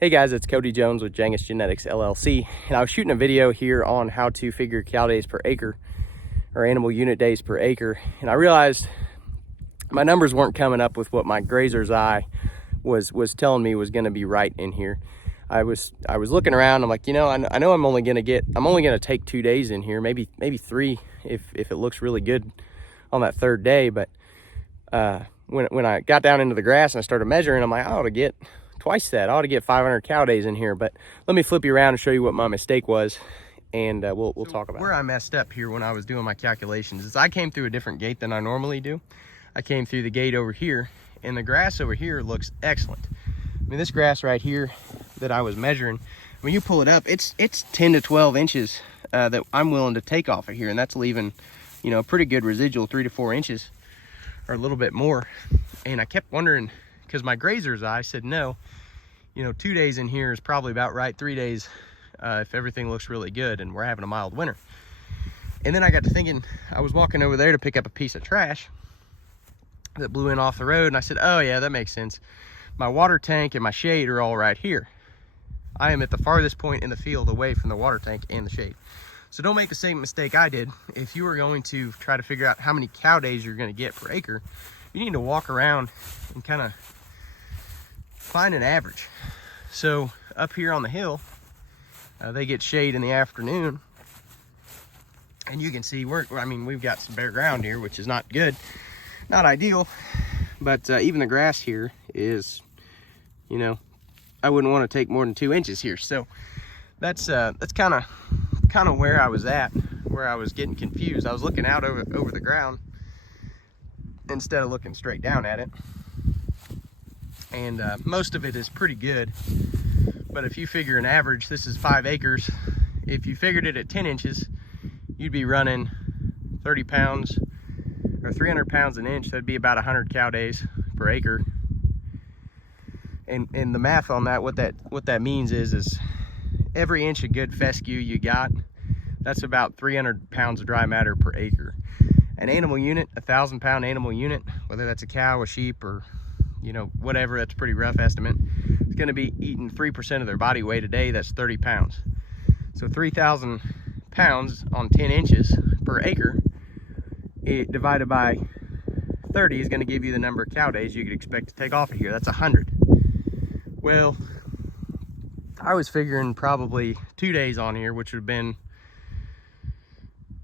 Hey guys, it's Cody Jones with Jangus Genetics LLC, and I was shooting a video here on how to figure cow days per acre or animal unit days per acre, and I realized my numbers weren't coming up with what my grazer's eye was telling me was going to be right in here. I was looking around. I'm like, you know, I know I'm only going to take 2 days in here, maybe 3 if it looks really good on that third day. But when I got down into the grass and I started measuring, I'm like, I ought to get twice that. I ought to get 500 cow days in here. But let me flip you around and show you what my mistake was, and we'll talk about it. Where I messed up here when I was doing my calculations is I came through a different gate than I normally do. I came through the gate over here, and the grass over here looks excellent. I mean, this grass right here that I was measuring, when you pull it up, it's 10 to 12 inches that I'm willing to take off of here, and that's leaving, you know, a pretty good residual, 3 to 4 inches or a little bit more. And I kept wondering, because my grazer's eye said no, you know, 2 days in here is probably about right. 3 days if everything looks really good and we're having a mild winter. And then I got to thinking, I was walking over there to pick up a piece of trash that blew in off the road, and I said, oh yeah, that makes sense. My water tank and my shade are all right here. I am at the farthest point in the field away from the water tank and the shade. So don't make the same mistake I did. If you were going to try to figure out how many cow days you're going to get per acre, you need to walk around and kind of find an average. So up here on the hill, they get shade in the afternoon, and you can see we've got some bare ground here, which is not good, not ideal, but even the grass here is, you know, I wouldn't want to take more than 2 inches here. So that's kind of where I was at, where I was getting confused. I was looking out over the ground instead of looking straight down at it, and most of it is pretty good. But if you figure an average, this is 5 acres. If you figured it at 10 inches, you'd be running 30 pounds or 300 pounds an inch. That'd be about 100 cow days per acre. And the math on that, what that means is every inch of good fescue you got, that's about 300 pounds of dry matter per acre. An animal unit, 1,000-pound animal unit, whether that's a cow, a sheep, or, you know, whatever, that's a pretty rough estimate, is going to be eating 3% of their body weight a day. That's 30 pounds. So 3,000 pounds on 10 inches per acre, divided by 30 is going to give you the number of cow days you could expect to take off of here. That's 100. Well, I was figuring probably 2 days on here, which would have been,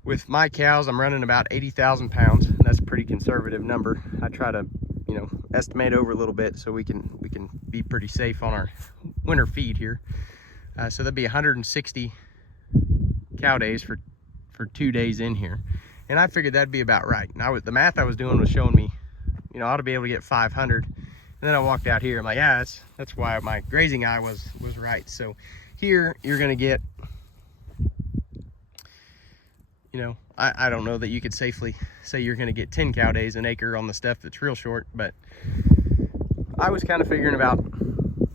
with my cows, I'm running about 80,000 pounds. That's a pretty conservative number. I try to, you know, estimate over a little bit so we can be pretty safe on our winter feed here. So that'd be 160 cow days for 2 days in here, and I figured that'd be about right. And the math I was doing was showing me, you know, I ought to be able to get 500. And then I walked out here, I'm like, yeah, that's why my grazing eye was right. So here you're gonna get, you know, I don't know that you could safely say you're gonna get 10 cow days an acre on the stuff that's real short, but I was kind of figuring about,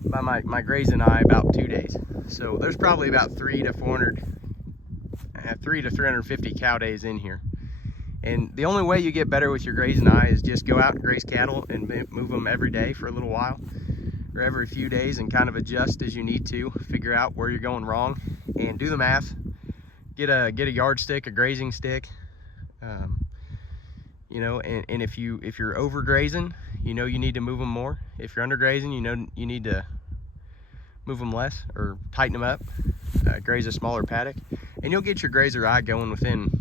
by my grazing eye, about 2 days. So there's probably about 3 to 350 cow days in here. And the only way you get better with your grazing eye is just go out and graze cattle and move them every day for a little while, or every few days, and kind of adjust as you need to, figure out where you're going wrong, and do the math. Get a yardstick, a grazing stick, you know, and if you're overgrazing, you know you need to move them more. If you're undergrazing, you know you need to move them less or tighten them up, graze a smaller paddock, and you'll get your grazer eye going within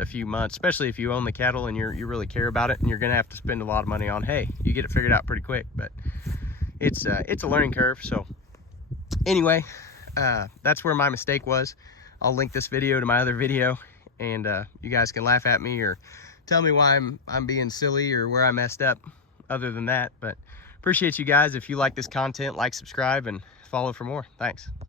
a few months, especially if you own the cattle and you really care about it, and you're gonna have to spend a lot of money on hay. You get it figured out pretty quick, but it's a learning curve. So anyway, that's where my mistake was. I'll link this video to my other video, and you guys can laugh at me or tell me why I'm being silly or where I messed up other than that. But appreciate you guys. If you like this content, like, subscribe, and follow for more. Thanks.